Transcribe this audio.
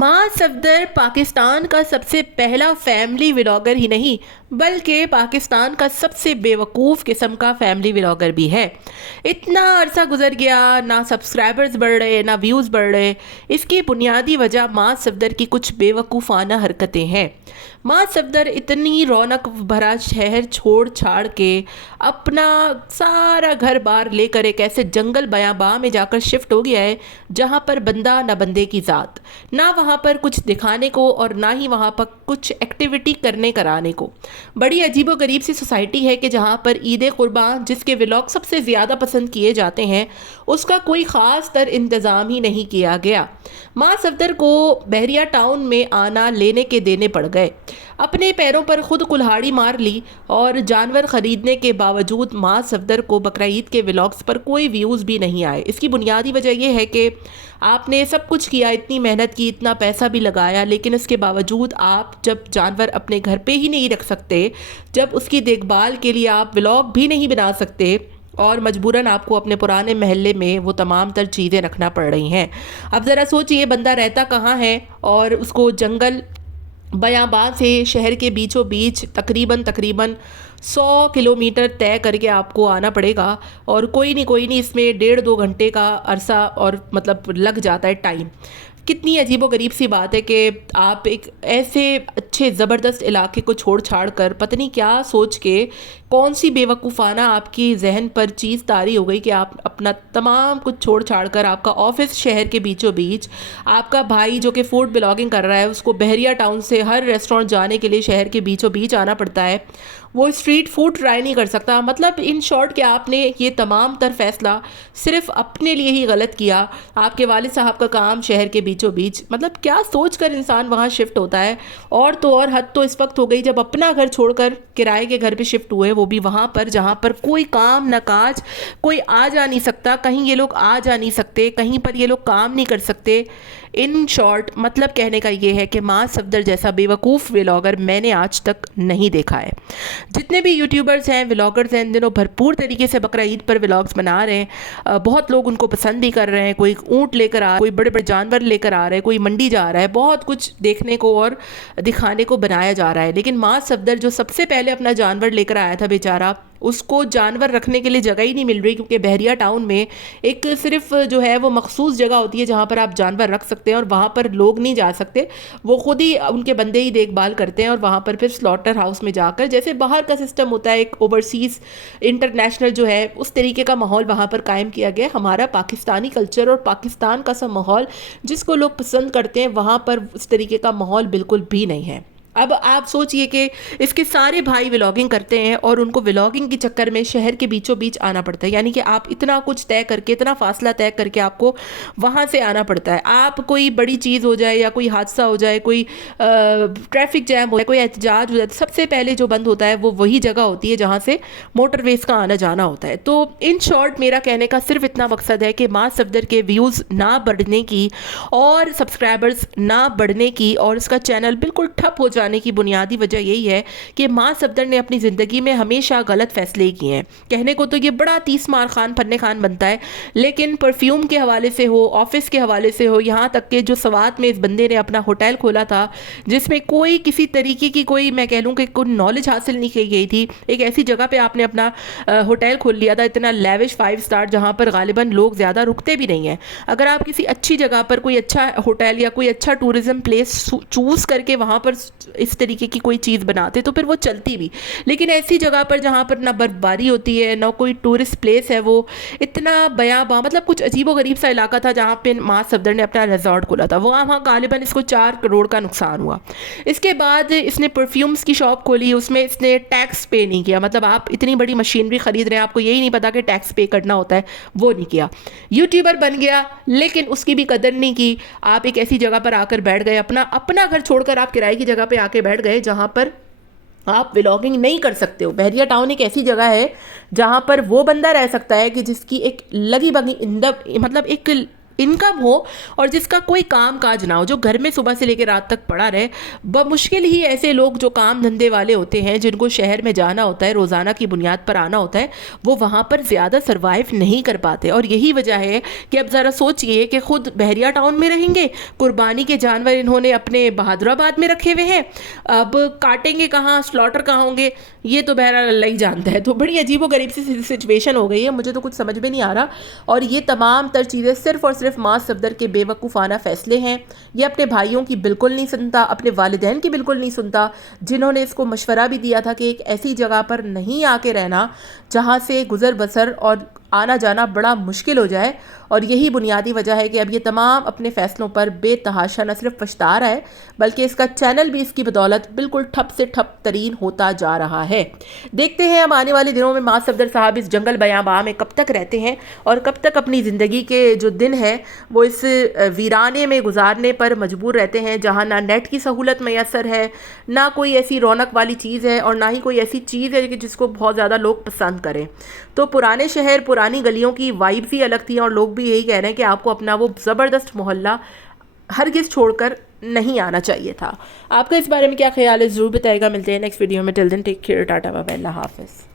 माँ सफदर पाकिस्तान का सबसे पहला फैमिली व्लॉगर ही नहीं बल्कि पाकिस्तान का सबसे बेवकूफ़ किस्म का फैमिली व्लॉगर भी है। इतना अरसा गुजर गया, ना सब्सक्राइबर्स बढ़ रहे ना व्यूज़ बढ़ रहे। इसकी बुनियादी वजह माँ सफदर की कुछ बेवकूफ़ाना हरकतें हैं। माँ सफदर इतनी रौनक भरा शहर छोड़ छाड़ के अपना सारा घर बार लेकर एक ऐसे जंगल बयाबां में जाकर शिफ्ट हो गया है जहाँ पर बंदा न बंदे की ज़ात, ना वहाँ पर कुछ दिखाने को और ना ही वहाँ पर कुछ एक्टिविटी करने कराने को। बड़ी अजीबो गरीब सी सोसाइटी है कि जहाँ पर ईद कुर्बान, जिसके व्लॉग सबसे ज़्यादा पसंद किए जाते हैं, उसका कोई ख़ास तर इंतज़ाम ही नहीं किया गया। माँ सफदर को बहरिया टाउन में आना लेने के देने पड़ गए। अपने पैरों पर खुद कुल्हाड़ी मार ली और जानवर ख़रीदने के बावजूद माँ सफदर को बकरीद के व्लॉग्स पर कोई व्यूज़ भी नहीं आए। इसकी बुनियादी वजह यह है कि आपने सब कुछ किया, इतनी मेहनत की, इतना पैसा भी लगाया, लेकिन इसके बावजूद आप जब जानवर अपने घर पे ही नहीं रख सकते, जब उसकी देखभाल के लिए आप व्लॉग भी नहीं बना सकते और मजबूरन आपको अपने पुराने महल्ले में वो तमाम तर चीज़ें रखना पड़ रही हैं। अब ज़रा सोचिए, बंदा रहता कहाँ है और उसको जंगल बयाबां से शहर के बीचों बीच तकरीबन 100 किलोमीटर तय करके आपको आना पड़ेगा और कोई नहीं इसमें 1.5-2 घंटे का अरसा और मतलब लग जाता है टाइम। कितनी अजीबो गरीब सी बात है कि आप एक ऐसे अच्छे ज़बरदस्त इलाके को छोड़ छाड़ कर पता नहीं क्या सोच के, कौन सी बेवकूफ़ाना आपकी जहन पर चीज़ तारी हो गई कि आप अपना तमाम कुछ छोड़ छाड़ कर, आपका ऑफिस शहर के बीचों बीच, आपका भाई जो कि फूड ब्लॉगिंग कर रहा है उसको बहरिया टाउन से हर रेस्टोरेंट जाने के लिए शहर के बीचों बीच आना पड़ता है, वो स्ट्रीट फूड ट्राई नहीं कर सकता। मतलब इन शॉर्ट कि आपने ये तमाम तर फैसला सिर्फ अपने लिए ही गलत किया। आपके वालिद साहब का काम शहर के बीचों बीच, मतलब क्या सोच कर इंसान वहाँ शिफ्ट होता है। और तो और हद तो इस वक्त हो गई जब अपना घर छोड़कर किराए के घर पे शिफ्ट हुए, वो भी वहाँ पर जहाँ पर कोई काम न काज, कोई आ जा नहीं सकता, कहीं ये लोग आ जा नहीं सकते, कहीं पर ये लोग काम नहीं कर सकते। इन शॉर्ट मतलब कहने का ये है कि माँ सफदर जैसा बेवकूफ़ व्लॉगर मैंने आज तक नहीं देखा है। जितने भी यूट्यूबर्स हैं, व्लॉगर्स हैं, इन दिनों भरपूर तरीके से बकरा ईद पर व्लॉग्स बना रहे हैं। बहुत लोग उनको पसंद भी कर रहे हैं। कोई ऊँट लेकर आ, कोई बड़े बड़े जानवर लेकर आ रहे हैं, कोई मंडी जा रहा है, बहुत कुछ देखने को और दिखाने को बनाया जा रहा है। लेकिन माँ सफदर जो सबसे पहले अपना जानवर लेकर आया था बेचारा, उसको जानवर रखने के लिए जगह ही नहीं मिल रही, क्योंकि बहरिया टाउन में एक सिर्फ जो है वो मखसूस जगह होती है जहाँ पर आप जानवर रख सकते हैं और वहाँ पर लोग नहीं जा सकते। वो खुद ही उनके बंदे ही देखभाल करते हैं और वहाँ पर फिर स्लॉटर हाउस में जाकर, जैसे बाहर का सिस्टम होता है एक ओवरसीज़ इंटरनेशनल जो है, उस तरीके का माहौल वहाँ पर कायम किया गया। हमारा पाकिस्तानी कल्चर और पाकिस्तान का सा माहौल जिसको लोग पसंद करते हैं, वहाँ पर उस तरीके का माहौल बिल्कुल भी नहीं है। अब आप सोचिए कि इसके सारे भाई व्लॉगिंग करते हैं और उनको व्लॉगिंग के चक्कर में शहर के बीचों बीच आना पड़ता है। यानी कि आप इतना कुछ तय करके, इतना फासला तय करके आपको वहाँ से आना पड़ता है। आप कोई बड़ी चीज़ हो जाए या कोई हादसा हो जाए, कोई ट्रैफिक जैम हो जाए, कोई एहतजाज हो जाए, तो सबसे पहले जो बंद होता है वो वही जगह होती है जहाँ से मोटरवेज का आना जाना होता है। तो इन शॉर्ट मेरा कहने का सिर्फ इतना मकसद है कि माँ सफदर के व्यूज़ ना बढ़ने की और सब्सक्राइबर्स ना बढ़ने की और इसका चैनल बिल्कुल ठप हो जाने की बुनियादी वजह यही है कि माँ सफदर ने अपनी ज़िंदगी में हमेशा गलत फैसले किए हैं। कहने को तो ये बड़ा 30 मार खान फन्ने खान बनता है, लेकिन परफ्यूम के हवाले से हो, ऑफिस के हवाले से हो, यहाँ तक कि जो सवात में इस बंदे ने अपना होटल खोला था जिसमें कोई किसी तरीके की कोई, मैं कह लूँ कि कोई नॉलेज हासिल नहीं की गई थी, एक ऐसी जगह पर आपने अपना होटल खोल लिया था, इतना लेविश 5 स्टार, जहाँ पर गालिबन लोग ज़्यादा रुकते भी नहीं हैं। अगर आप किसी अच्छी जगह पर कोई अच्छा होटल या कोई अच्छा टूरिज़म प्लेस चूज़ करके वहाँ पर इस तरीके की कोई चीज़ बनाते तो फिर वो चलती भी। लेकिन ऐसी जगह पर जहाँ पर ना बर्फबारी होती है, ना कोई टूरिस्ट प्लेस है, वो इतना बयाबां, मतलब कुछ अजीबो गरीब सा इलाका था जहाँ पे माँ सफदर ने अपना रिजॉर्ट खोला था। वहाँ गालिबन इसको 4 करोड़ का नुकसान हुआ। इसके बाद इसने परफ्यूम्स की शॉप खोली, उसमें इसने टैक्स पे नहीं किया। मतलब आप इतनी बड़ी मशीनरी ख़रीद रहे हैं, आपको यही नहीं पता कि टैक्स पे करना होता है, वो नहीं किया। यूट्यूबर बन गया लेकिन उसकी भी कदर नहीं की। आप एक ऐसी जगह पर आकर बैठ गए, अपना घर छोड़कर आप किराए की जगह पे आके बैठ गए जहाँ पर आप व्लॉगिंग नहीं कर सकते हो। बहरिया टाउन एक ऐसी जगह है जहाँ पर वो बंदा रह सकता है कि जिसकी एक लगी बगी मतलब एक इनकम हो और जिसका कोई काम काज ना हो, जो घर में सुबह से लेकर रात तक पड़ा रहे। बमुश्किल ही ऐसे लोग जो काम धंधे वाले होते हैं, जिनको शहर में जाना होता है, रोज़ाना की बुनियाद पर आना होता है, वो वहाँ पर ज़्यादा सर्वाइव नहीं कर पाते। और यही वजह है कि अब ज़रा सोचिए कि खुद बहरिया टाउन में रहेंगे, कुर्बानी के जानवर इन्होंने अपने बहादुराबाद में रखे हुए हैं, अब काटेंगे कहाँ, स्लॉटर कहाँ होंगे, ये तो बहरहाल अल्लाह ही जानता है। तो बड़ी अजीबोगरीब सी सिचुएशन हो गई है, मुझे तो कुछ समझ में नहीं आ रहा। और ये तमाम तर चीज़ें सिर्फ़ और सिर्फ माँ सफदर के बेवकूफ़ाना फ़ैसले हैं। ये अपने भाइयों की बिल्कुल नहीं सुनता, अपने वालिदैन की बिल्कुल नहीं सुनता, जिन्होंने इसको मशवरा भी दिया था कि एक ऐसी जगह पर नहीं आके रहना जहाँ से गुज़र बसर और आना जाना बड़ा मुश्किल हो जाए। और यही बुनियादी वजह है कि अब ये तमाम अपने फ़ैसलों पर बेतहाशा न सिर्फ पछता रहा है, बल्कि इसका चैनल भी इसकी बदौलत बिल्कुल ठप से ठप तरीन होता जा रहा है। देखते हैं अब आने वाले दिनों में माँ सफदर साहब इस जंगल बयाबां में कब तक रहते हैं और कब तक अपनी ज़िंदगी के जो दिन हैं वो इस वीराने में गुजारने पर मजबूर रहते हैं, जहाँ ना नेट की सहूलत मैसर है, ना कोई ऐसी रौनक वाली चीज़ है और ना ही कोई ऐसी चीज़ है कि जिसको बहुत ज़्यादा लोग पसंद करें। तो पुराने शहर, पुरानी गलियों की वाइब्स ही अलग थी और लोग भी यही कह रहे हैं कि आपको अपना वो ज़बरदस्त मोहल्ला हरगिज़ छोड़कर नहीं आना चाहिए था। आपका इस बारे में क्या ख्याल है, ज़रूर बताइएगा। मिलते हैं नेक्स्ट वीडियो में। Till then take care, tata bye bye, अल्लाह हाफ़िज़।